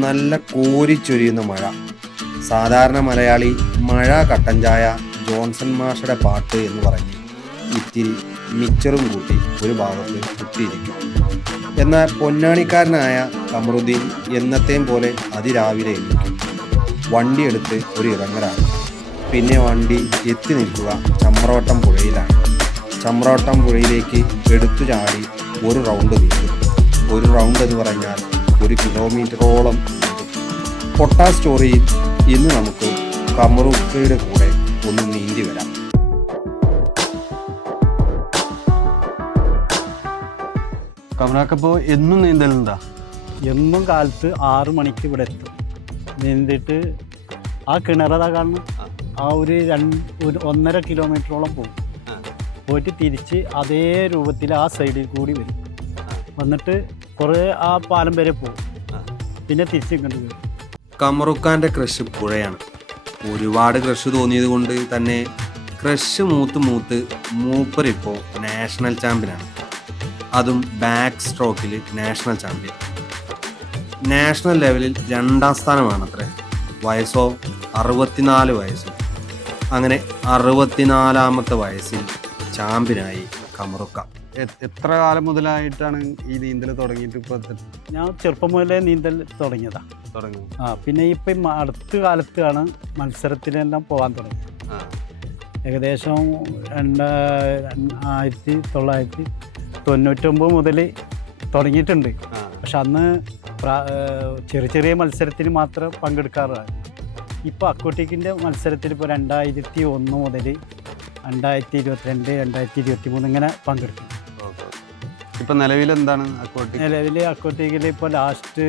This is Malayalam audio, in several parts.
നല്ല കോരിച്ചൊരിയുന്ന മഴ. സാധാരണ മലയാളി മഴ കട്ടൻ ചായ ജോൺസൺ മാഷയുടെ പാട്ട് എന്ന് പറഞ്ഞ് ഇത്തിരി മിച്ചറും കൂട്ടി ഒരു ഭാഗത്ത് കുത്തിയിരിക്കും. എന്നാൽ പൊന്നാണിക്കാരനായ കമറുദ്ദീൻ എന്നത്തെയും പോലെ അതിരാവിലെ എണീക്കും. വണ്ടി എടുത്ത് ഒരു ഇറങ്ങലാണ്. പിന്നെ വണ്ടി എത്തി നിൽക്കുക ചമ്രോട്ടം പുഴയിലാണ്. ചമ്രോട്ടം പുഴയിലേക്ക് എടുത്തു ചാടി ഒരു റൗണ്ട് നീക്കും ഒരു റൗണ്ട് എന്ന് പറഞ്ഞാൽ ഒരു കിലോമീറ്ററോളം പൊട്ടാ സ്റ്റോറിയിൽ ഇന്ന് നമുക്ക് കമറുക്കയുടെ കൂടെ ഒന്ന് നീന്തി വരാം. കമറാക്കപ്പോ എന്നും നീന്തലുണ്ടാ? എന്നും കാലത്ത് ആറു മണിക്ക് ഇവിടെ എത്തും. നീന്തിട്ട് ആ കിണറതാ കാണുന്നു? ആ. ഒരു രണ്ട് ഒരു ഒന്നര കിലോമീറ്ററോളം പോകും. പോയിട്ട് തിരിച്ച് അതേ രൂപത്തിൽ ആ സൈഡിൽ കൂടി വരും. വന്നിട്ട് കുറേ ആ പാലം വരെ പോകും. പിന്നെ തിരിച്ചിങ്ങോട്ട് വരും. കമറുക്കാന്റെ ക്രഷ് പുഴയാണ്. ഒരുപാട് ക്രഷ് തോന്നിയത് കൊണ്ട് തന്നെ ക്രഷ് മൂത്ത് മൂത്ത് മൂപ്പർ ഇപ്പോൾ നാഷണൽ ചാമ്പ്യനാണ്. അതും ബാക്ക് സ്ട്രോക്കിൽ നാഷണൽ ചാമ്പ്യൻ. നാഷണൽ ലെവലിൽ രണ്ടാം സ്ഥാനമാണ് അത്ര വയസ്സോ അറുപത്തിനാല് വയസ്സോ. അങ്ങനെ അറുപത്തിനാലാമത്തെ വയസ്സിൽ ചാമ്പ്യനായി കമറുക്ക. എത്ര കാലം മുതലായിട്ടാണ് ഈ നീന്തൽ തുടങ്ങിയിട്ട് ഇപ്പൊ ഞാൻ ചെറുപ്പം മുതലേ നീന്തൽ തുടങ്ങിയതാണ് തുടങ്ങി. ആ പിന്നെ ഇപ്പം അടുത്ത കാലത്താണ് മത്സരത്തിലെല്ലാം പോകാൻ തുടങ്ങിയത്. ഏകദേശം രണ്ട് ആയിരത്തി തൊള്ളായിരത്തി തൊണ്ണൂറ്റൊമ്പത് മുതൽ തുടങ്ങിയിട്ടുണ്ട്. പക്ഷെ അന്ന് ചെറിയ ചെറിയ മത്സരത്തിന് മാത്രം പങ്കെടുക്കാറുള്ളൂ ഇപ്പോൾ അക്കോട്ടിക്കിന്റെ മത്സരത്തിൽ ഇപ്പോൾ രണ്ടായിരത്തി ഒന്ന് മുതൽ രണ്ടായിരത്തി ഇരുപത്തിരണ്ട് രണ്ടായിരത്തി ഇരുപത്തി മൂന്ന് ഇങ്ങനെ പങ്കെടുക്കും ഇപ്പൊ നിലവിൽ എന്താണ് അക്വാട്ടിക്? നിലവിൽ അക്കോട്ടിക്കിൽ ഇപ്പോൾ ലാസ്റ്റ്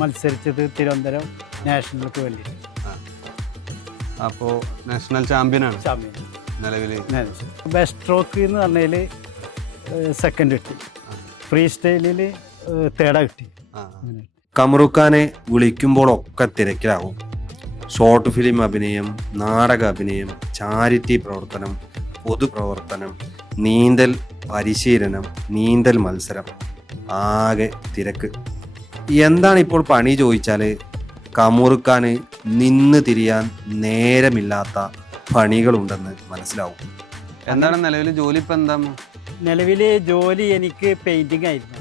മത്സരിച്ചത് തിരുവനന്തപുരം നാഷണലിലേക്ക് വേണ്ടി അപ്പോ നാഷണൽ ചാമ്പ്യനാണ് ചാമ്പ്യൻ നിലവിൽ ബെസ്റ്റ് സ്ട്രോക്ക് എന്ന് പറഞ്ഞതിൽ സെക്കൻഡ് കിട്ടി. ഫ്രീ സ്റ്റൈലിൽ തേട കിട്ടി. കമറുഖാനെ വിളിക്കുമ്പോൾ ഒക്കെ വിളിക്കുമ്പോഴൊക്കെ തിരക്കിലാവും. ഷോർട്ട് ഫിലിം അഭിനയം നാടക അഭിനയം ചാരിറ്റി പ്രവർത്തനം പൊതുപ്രവർത്തനം നീന്തൽ പരിശീലനം നീന്തൽ മത്സരം. ആകെ തിരക്ക്. എന്താണ് ഇപ്പോൾ പണി ചോദിച്ചാൽ കമുറുക്കാന് നിന്ന് തിരിയാൻ നേരമില്ലാത്ത പണികളുണ്ടെന്ന് മനസ്സിലാവും. എന്താണ് നിലവിൽ ജോലി ഇപ്പം എന്താ നിലവിൽ ജോലി എനിക്ക് പെയിന്റിംഗ് ആയിരുന്നു.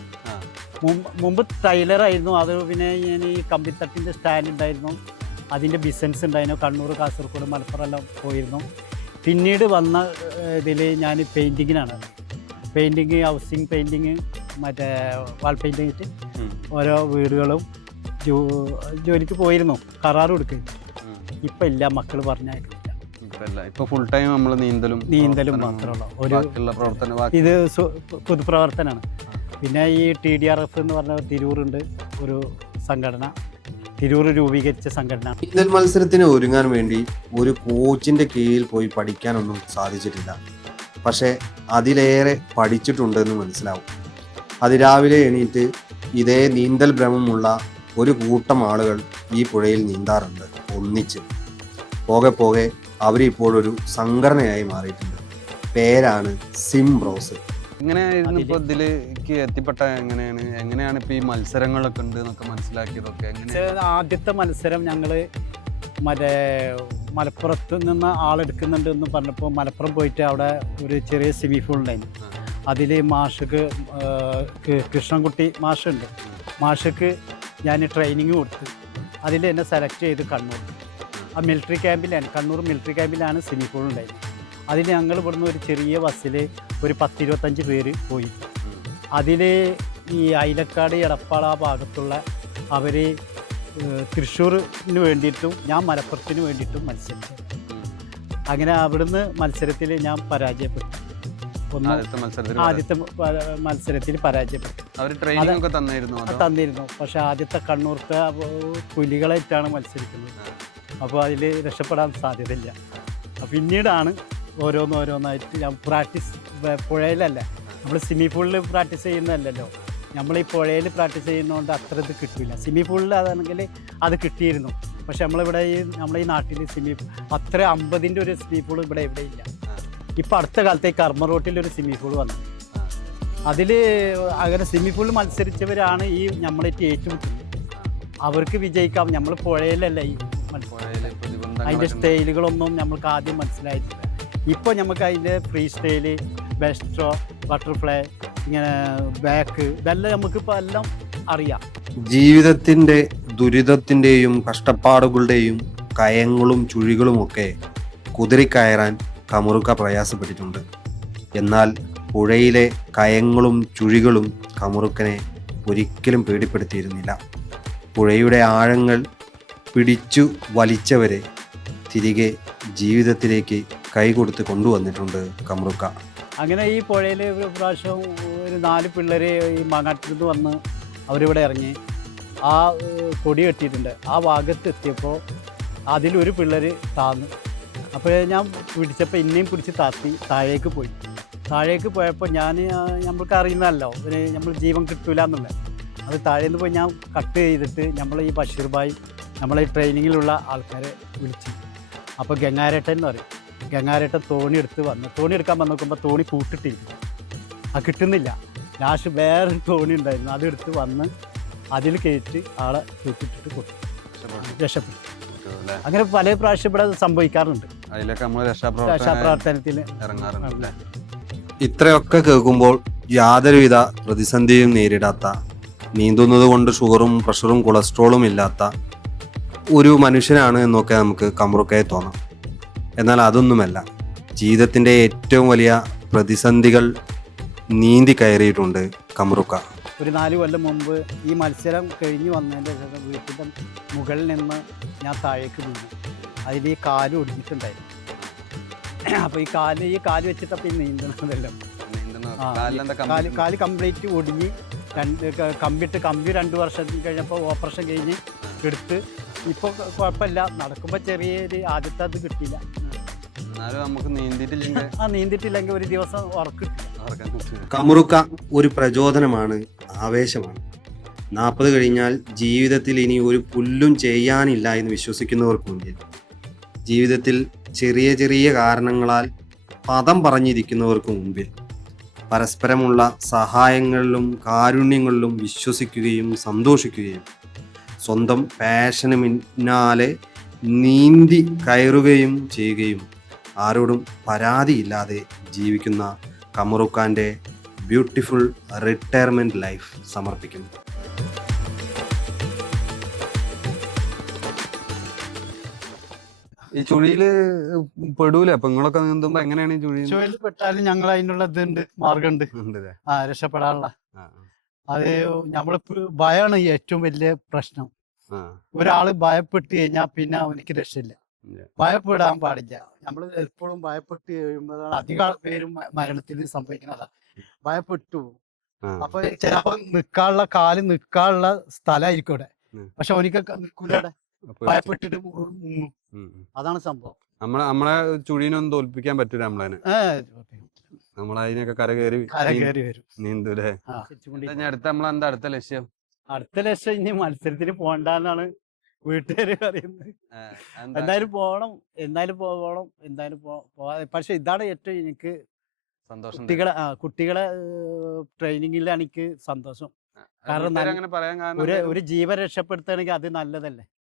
മുമ്പ് ടൈലറായിരുന്നു അത് പിന്നെ ഞാൻ ഈ കമ്പിത്തട്ടിന്റെ സ്റ്റാൻഡ് ഉണ്ടായിരുന്നു. അതിന്റെ ബിസിനസ് ഉണ്ടായിരുന്നു. കണ്ണൂർ കാസർഗോഡ് മലപ്പുറം എല്ലാം പോയിരുന്നു. പിന്നീട് വന്ന ഇതിൽ ഞാൻ പെയിന്റിങ്ങിനാണ് പെയിന്റിങ് ഹൗസിങ് പെയിന്റിങ് മറ്റേ വാൾ പെയിന്റിങ് ഇട്ട് ഓരോ വീടുകളും ജോലിക്ക് പോയിരുന്നു. കരാറ് കൊടുക്കുക ഇപ്പം ഇല്ല മക്കൾ പറഞ്ഞയക്കുന്നില്ല. ഇപ്പൊ അല്ല ഇപ്പൊ ഫുൾ ടൈം നമ്മൾ നീന്തലും നീന്തലും മാത്രമേ ഉള്ളൂ ഒരു പ്രവർത്തനം ഇത് പൊതുപ്രവർത്തനമാണ് പിന്നെ ഈ ടി ഡി ആർ എഫ് എന്ന് പറഞ്ഞ തിരൂറുണ്ട് ഒരു സംഘടന. തിരൂർ രൂപീകരിച്ച സംഘടന. ഇന്നൽ മത്സരത്തിന് ഒരുങ്ങാൻ വേണ്ടി ഒരു കോച്ചിന്റെ കീഴിൽ പോയി പഠിക്കാനൊന്നും സാധിച്ചിട്ടില്ല. പക്ഷെ അതിലേറെ പഠിച്ചിട്ടുണ്ടെന്ന് മനസ്സിലാവും. അതിരാവിലെ എണീറ്റ് ഇതേ നീന്തൽ ഭ്രമമുള്ള ഒരു കൂട്ടം ആളുകൾ ഈ പുഴയിൽ നീന്താറുണ്ട് ഒന്നിച്ച്. പോകെ പോകെ അവരിപ്പോഴൊരു സംഘടനയായി മാറിയിട്ടുണ്ട്. പേരാണ് സിംബ്രോസ്. ബ്രോസ് എങ്ങനെയായിരുന്നു ഇപ്പൊ ഇതിലേക്ക് എത്തിപ്പെട്ട എങ്ങനെയാണ്? എങ്ങനെയാണ് ഇപ്പൊ ഈ മത്സരങ്ങളൊക്കെ ഉണ്ട് എന്നൊക്കെ മനസ്സിലാക്കിയതൊക്കെ? എങ്ങനെ ആദ്യത്തെ മത്സരം ഞങ്ങൾ മറ്റേ മലപ്പുറത്ത് നിന്ന് ആളെടുക്കുന്നുണ്ട് എന്ന് പറഞ്ഞപ്പോൾ മലപ്പുറം പോയിട്ട് അവിടെ ഒരു ചെറിയ സെമി ഫുൾ ഉണ്ടായിരുന്നു. അതിൽ മാഷക്ക് കൃഷ്ണൻകുട്ടി മാഷുണ്ട്. മാഷക്ക് ഞാൻ ട്രെയിനിങ് കൊടുത്ത് അതിൽ എന്നെ സെലക്ട് ചെയ്ത് കണ്ണൂർ. ആ മിലിറ്ററി ക്യാമ്പിലാണ് കണ്ണൂർ മിലിറ്ററി ക്യാമ്പിലാണ് സെമി ഫുൾ ഉണ്ടായിരുന്നത്. അതിൽ ഞങ്ങൾ ഇവിടുന്ന് ഒരു ചെറിയ ബസ്സിൽ ഒരു പത്തിരുപത്തഞ്ച് പേര് പോയി. അതിൽ ഈ അയിലക്കാട് എടപ്പാട് ആ ഭാഗത്തുള്ള അവർ തൃശ്ശൂരിന് വേണ്ടിയിട്ടും ഞാൻ മലപ്പുറത്തിന് വേണ്ടിയിട്ടും മത്സരിച്ചു. അങ്ങനെ അവിടുന്ന് മത്സരത്തിൽ ഞാൻ പരാജയപ്പെട്ടു. ഒന്ന് ആദ്യത്തെ മത്സരത്തിൽ പരാജയപ്പെട്ടു. തന്നിരുന്നു. പക്ഷെ ആദ്യത്തെ കണ്ണൂർത്തെ പുലികളായിട്ടാണ് മത്സരിക്കുന്നത്. അപ്പോൾ അതിൽ രക്ഷപ്പെടാൻ സാധ്യതയില്ല. പിന്നീടാണ് ഓരോന്നോരോന്നായിട്ട് ഞാൻ പ്രാക്ടീസ് പുഴയിലല്ല നമ്മൾ സ്വിമ്മിംഗ് പൂളിൽ പ്രാക്ടീസ് ചെയ്യുന്നതല്ലല്ലോ. നമ്മൾ ഈ പുഴയിൽ പ്രാക്ടീസ് ചെയ്യുന്നതുകൊണ്ട് അത്ര ഇത് കിട്ടില്ല സ്വിമ്മിംഗ് പൂളിൽ അതാണെങ്കിൽ അത് കിട്ടിയിരുന്നു. പക്ഷെ നമ്മളിവിടെ ഈ നമ്മളെ ഈ നാട്ടിൽ സ്വിമ്മിംഗ് അത്ര അമ്പതിന്റെ ഒരു സ്വിമ്മിംഗ് പൂൾ ഇവിടെ ഇവിടെ ഇല്ല ഇപ്പം അടുത്ത കാലത്ത് ഈ കർമ്മ റോട്ടിൽ ഒരു സ്വിമ്മിംഗ് പൂൾ വന്നു. അതിൽ അങ്ങനെ സ്വിമ്മിംഗ് പൂളിൽ മത്സരിച്ചവരാണ് ഈ നമ്മളെ ഏറ്റുമുട്ടുന്നത് അവർക്ക് വിജയിക്കാം. നമ്മൾ പുഴയിലല്ല ഈ അതിന്റെ സ്റ്റൈലുകളൊന്നും നമ്മൾക്ക് ആദ്യം മനസ്സിലായിട്ടില്ല. ഇപ്പോൾ നമുക്ക് അതിന്റെ ഫ്രീ സ്റ്റൈൽ ബെസ്റ്റോ ബട്ടർഫ്ലൈ ഇങ്ങനെ ബാക്ക് ഇതെല്ലാം നമുക്കിപ്പോൾ എല്ലാം അറിയാം. ജീവിതത്തിന്റെ ദുരിതത്തിന്റെയും കഷ്ടപ്പാടുകളുടെയും കയങ്ങളും ചുഴികളും ചുഴികളുമൊക്കെ കുതിരിക്കയറാൻ കമുറുക്ക പ്രയാസപ്പെട്ടിട്ടുണ്ട്. എന്നാൽ പുഴയിലെ കയങ്ങളും ചുഴികളും കമുറുക്കനെ ഒരിക്കലും പേടിപ്പെടുത്തിയിരുന്നില്ല. പുഴയുടെ ആഴങ്ങൾ പിടിച്ചു വലിച്ചവരെ തിരികെ ജീവിതത്തിലേക്ക് കൈകൊടുത്ത് കൊണ്ടുവന്നിട്ടുണ്ട് കമുറുക്ക. അങ്ങനെ ഈ പുഴയിൽ ഒരു പ്രാവശ്യം ഒരു നാല് പിള്ളേർ ഈ മാങ്ങാട്ടിൽ നിന്ന് വന്ന് അവരിവിടെ ഇറങ്ങി. ആ കൊടി കെട്ടിയിട്ടുണ്ട്. ആ ഭാഗത്ത് എത്തിയപ്പോൾ അതിലൊരു പിള്ളേർ താന്നു. അപ്പോൾ ഞാൻ പിടിച്ചപ്പോൾ ഇന്നെയും പിടിച്ച് താത്തി താഴേക്ക് പോയി. താഴേക്ക് പോയപ്പോൾ ഞാൻ നമ്മൾക്ക് അറിയുന്നതല്ലോ ഒരു നമ്മൾ ജീവൻ കിട്ടൂല എന്നുള്ളത് അത് താഴേന്ന് പോയി ഞാൻ കട്ട് ചെയ്തിട്ട് നമ്മൾ ഈ ബഷീർ ഭായ് നമ്മളെ ഈ ട്രെയിനിങ്ങിലുള്ള ആൾക്കാരെ വിളിച്ചു. അപ്പോൾ ഗംഗാരേട്ടൻ എന്ന് പറയും. ഗംഗാരേട്ടൻ തോണി എടുത്ത് വന്നു. തോണി എടുക്കാൻ വന്ന് നോക്കുമ്പോൾ തോണി കൂട്ടിട്ടിരിക്കും ആ കിട്ടുന്നില്ല. ലാസ്റ്റ് വേറെ തോണി ഉണ്ടായിരുന്നു. അതെടുത്ത് വന്ന് അതിൽ കയറ്റി ആളെ കൂട്ടിട്ടിട്ട് കൊടുത്തു. രക്ഷപ്പെട്ടു. അങ്ങനെ പല പ്രാവശ്യം ഇവിടെ സംഭവിക്കാറുണ്ട്. അതിലൊക്കെ നമ്മൾ രക്ഷാപ്രവർത്തനം രക്ഷാപ്രവർത്തനത്തിൽ ഇറങ്ങാറുണ്ട്? ഇത്രയൊക്കെ കേൾക്കുമ്പോൾ യാതൊരുവിധ പ്രതിസന്ധിയും നേരിടാത്ത നീന്തുന്നത് കൊണ്ട് ഷുഗറും പ്രഷറും കൊളസ്ട്രോളും ഇല്ലാത്ത ഒരു മനുഷ്യനാണ് എന്നൊക്കെ നമുക്ക് കമറുക്കായി തോന്നാം. എന്നാൽ അതൊന്നുമല്ല. ജീവിതത്തിന്റെ ഏറ്റവും വലിയ പ്രതിസന്ധികൾ നീന്തി കയറിയിട്ടുണ്ട് കമറുക്ക. ഒരു നാല് കൊല്ലം മുമ്പ് ഈ മത്സരം കഴിഞ്ഞ് വന്നതിന്റെ ശേഷം വീട്ടിന്റെ മുകളിൽ നിന്ന് ഞാൻ താഴേക്ക് വീണു. അതിൽ ഈ കാൽ ഒടിഞ്ഞിട്ടുണ്ടായിരുന്നു അപ്പോൾ ഈ കാൽ ഈ കാൽ വെച്ചിട്ടപ്പോൾ ഈ നീന്തണതെല്ലാം. കാൽ കാൽ കംപ്ലീറ്റ് ഒടിഞ്ഞ് രണ്ട് കമ്പിട്ട് കമ്പി രണ്ട് വർഷം കഴിഞ്ഞപ്പോൾ ഓപ്പറേഷൻ കഴിഞ്ഞ് എടുത്ത്. ഇപ്പോൾ കുഴപ്പമില്ല. നടക്കുമ്പോൾ ചെറിയൊരു ആദ്യത്തെ അത് കിട്ടിയില്ല. എന്നാലും നമുക്ക് നീന്തിയിട്ടില്ലെങ്കിൽ ആ ഒരു ദിവസം ഉറക്ക് കമുറുക്ക ഒരു പ്രചോദനമാണ് ആവേശമാണ്. നാൽപ്പത് കഴിഞ്ഞാൽ ജീവിതത്തിൽ ഇനി ഒരു പുല്ലും ചെയ്യാനില്ല എന്ന് വിശ്വസിക്കുന്നവർക്ക് മുന്നിൽ. ജീവിതത്തിൽ ചെറിയ ചെറിയ കാരണങ്ങളാൽ പദം പറഞ്ഞിരിക്കുന്നവർക്ക് മുമ്പിൽ. പരസ്പരമുള്ള സഹായങ്ങളിലും കാരുണ്യങ്ങളിലും വിശ്വസിക്കുകയും സന്തോഷിക്കുകയും സ്വന്തം പാഷന് പിന്നാലെ നീന്തി കയറുകയും ചെയ്യുകയും ആരോടും പരാതിയില്ലാതെ ജീവിക്കുന്ന കമറുക്കാന്റെ ബ്യൂട്ടിഫുൾ റിട്ടയർമെന്റ് ലൈഫ് സമർപ്പിക്കുന്നു. ഈ ചുഴിയിൽ പെടൂല? അപ്പൊ നിങ്ങളൊക്കെ നീന്തുമ്പോ എങ്ങനെയാണ് ഈ ചുഴി ചുഴലിൽ പെട്ടാലും ഞങ്ങൾ അതിനുള്ള ഇതുണ്ട് മാർഗമുണ്ട്? ആ രക്ഷപ്പെടാനുള്ള. അത് നമ്മളിപ്പോ ഭയമാണ് ഏറ്റവും വലിയ പ്രശ്നം. ഒരാൾ ഭയപ്പെട്ട് കഴിഞ്ഞാൽ പിന്നെ അവനിക്ക് രക്ഷയില്ല. ഭയപ്പെടാൻ പാടില്ല. നമ്മൾ എപ്പോഴും ഭയപ്പെട്ട് കഴിയുമ്പോഴാണ് അധികം പേരും മരണത്തിൽ മരണത്തിന് സംഭവിക്കുന്നത്. ഭയപ്പെട്ടു. അപ്പൊ ചിലപ്പോ നിക്കാനുള്ള കാൽ നിക്കാനുള്ള സ്ഥലമായിരിക്കും ഇവിടെ പക്ഷെ അവനിക്ക് നിക്കൂല. ഇവിടെ ഭയപ്പെട്ടിട്ട്. അതാണ് സംഭവം. നമ്മളെ നമ്മളെ ചുഴീനൊന്നും തോൽപ്പിക്കാൻ പറ്റൂല നമ്മളതിനെ. ഏ, നമ്മളതിനൊക്കെ കര കയറി കര കയറി വരും. നീന്തൂലേ. അടുത്ത നമ്മളെന്താ അടുത്ത ലക്ഷ്യം? അടുത്ത ലക്ഷ്യം ഇനി മത്സരത്തിന് പോണ്ടെന്നാണ് വീട്ടുകാര് പറയുന്നത്. എന്തായാലും പോകണം എന്തായാലും പോകണം എന്തായാലും പോവാ പക്ഷെ ഇതാണ് ഏറ്റവും എനിക്ക് സന്തോഷം കുട്ടികളെ ആ കുട്ടികളെ ട്രെയിനിങ്ങിലാണ് എനിക്ക് സന്തോഷം. കാരണം ഒരു ഒരു ജീവൻ രക്ഷപ്പെടുത്തുകയാണെങ്കിൽ അത് നല്ലതല്ലേ?